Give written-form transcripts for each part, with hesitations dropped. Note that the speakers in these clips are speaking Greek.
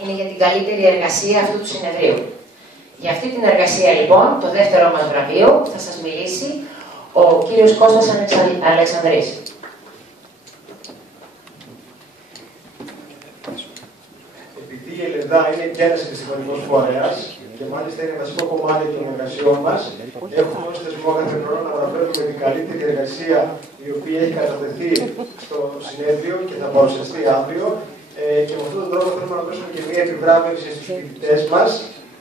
είναι για την καλύτερη εργασία αυτού του συνεδρίου. Για αυτή την εργασία, λοιπόν, το δεύτερο μας βραβείο, θα σας μιλήσει ο κύριος Κώστας Αλεξανδρής. Επειδή η ΕΛΕΔΑ είναι και ένας επιστημονικός φορέας και μάλιστα είναι βασικό κομμάτι των εργασιών μας, έχουμε ως θεσμό κάθε χρόνο να αναφέρουμε την καλύτερη εργασία η οποία έχει κατατεθεί στο συνέδριο και θα παρουσιαστεί αύριο. Και με αυτόν τον τρόπο θέλουμε να δώσουμε και μια επιβράβευση στους φοιτητές μας,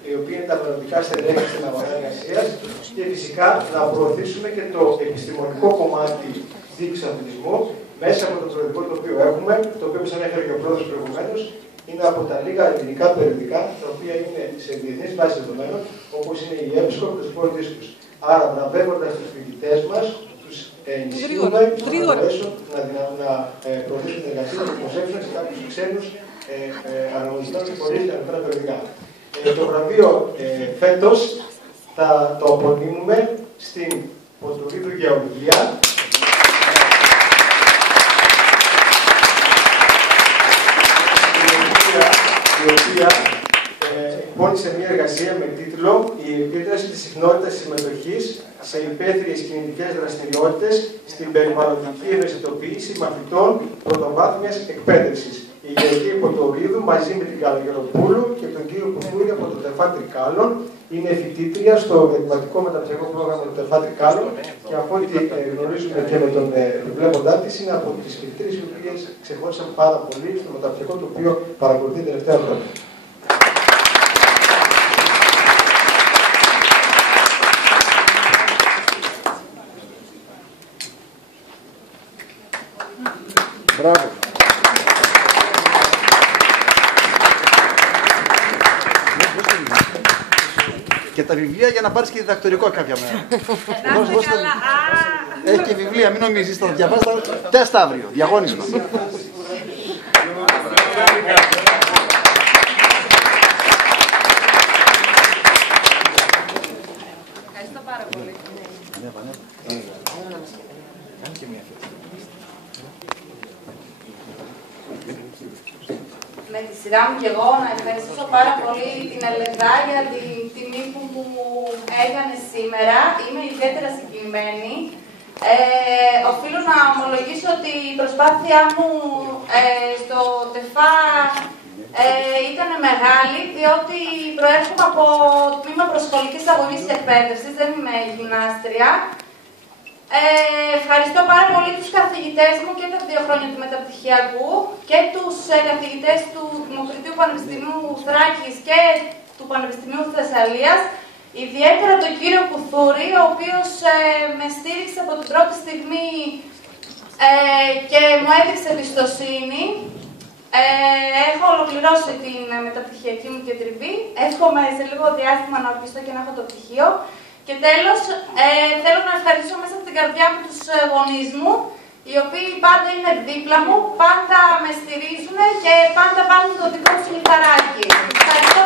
οι οποίοι είναι τα μελλοντικά στελέχη στην αγορά εργασίας, και φυσικά να προωθήσουμε και το επιστημονικό κομμάτι δίκτυου αθλητισμού μέσα από το προεδρικό το οποίο έχουμε, το οποίο, όπως ανέφερε και ο πρόεδρος προηγουμένως, είναι από τα λίγα ελληνικά περιοδικά, τα οποία είναι σε διεθνής βάση δεδομένων, όπως είναι η ΕΠΣΚΟ και το Sport Discus. Άρα, βραβεύοντας τους φοιτητές μας, τους ενισχύουμε να μπορέσουν να προωθήσουν την εργασία και να προσέξουν σε κάποιους ξένους αναγνωριστές και φορείς και ανεφέρα περιοδικά. Το βραβείο φέτος θα το απονείμουμε στην Πορτογίδου Γεωργία, η οποία εκπώνησε μια εργασία με τίτλο «Η επίδραση της συχνότητας συμμετοχής σε υπαίθριες κινητικές δραστηριότητες στην περιβαλλοντική ευαισθητοποίηση μαθητών πρωτοβάθμιας εκπαίδευσης». Η Γεωργία Πορτογίδου μαζί με την Καλογεροπούλου και τον κύριο Κουφούρη από το ΤΕΦΑ Τρικάλων είναι φοιτήτρια στο Διδακτικό Μεταπτυχιακό Πρόγραμμα του ΤΕΦΑ Τρικάλων και από ό,τι γνωρίζουμε και με τον βλέποντά της είναι από τις φοιτήτριες οι οποίες ξεχώρισαν πάρα πολύ στο μεταπτυχιακό το οποίο παρακολουθεί τελευταία χρόνια. Μπράβο. Και τα βιβλία για να πάρεις και διδακτορικό κάποια μέρα. Έχει και βιβλία, μην νομίζεις, θα διαβάσεις τα τεστ αύριο, διαγώνισμα. Ευχαριστώ πάρα πολύ. Με τη σειρά μου και εγώ να ευχαριστήσω πάρα πολύ την ΕΛΕΔΑ για την τιμή που μου έκανε σήμερα. Είμαι ιδιαίτερα συγκινημένη. Οφείλω να ομολογήσω ότι η προσπάθειά μου στο ΤΕΦΑ ήταν μεγάλη, διότι προέρχομαι από τμήμα προσχολικής αγωγής και εκπαίδευσης, δεν είμαι γυμνάστρια. Ευχαριστώ πάρα πολύ τους καθηγητές μου και τα 2 χρόνια του μεταπτυχιακού και τους καθηγητές του Δημοκρατίου Πανεπιστημίου Θράκης και του Πανεπιστημίου Θεσσαλίας. Ιδιαίτερα τον κύριο Κουθούρη, ο οποίος με στήριξε από την πρώτη στιγμή και μου έδειξε εμπιστοσύνη. Έχω ολοκληρώσει την μεταπτυχιακή μου κεντριβή. Εύχομαι σε λίγο διάστημα να ορκιστώ και να έχω το πτυχίο. Και τέλος, θέλω να ευχαριστήσω μέσα από την καρδιά μου τους γονείς μου, οι οποίοι πάντα είναι δίπλα μου, πάντα με στηρίζουν και πάντα βάλουν το δικό τους λιθαράκι. Ευχαριστώ.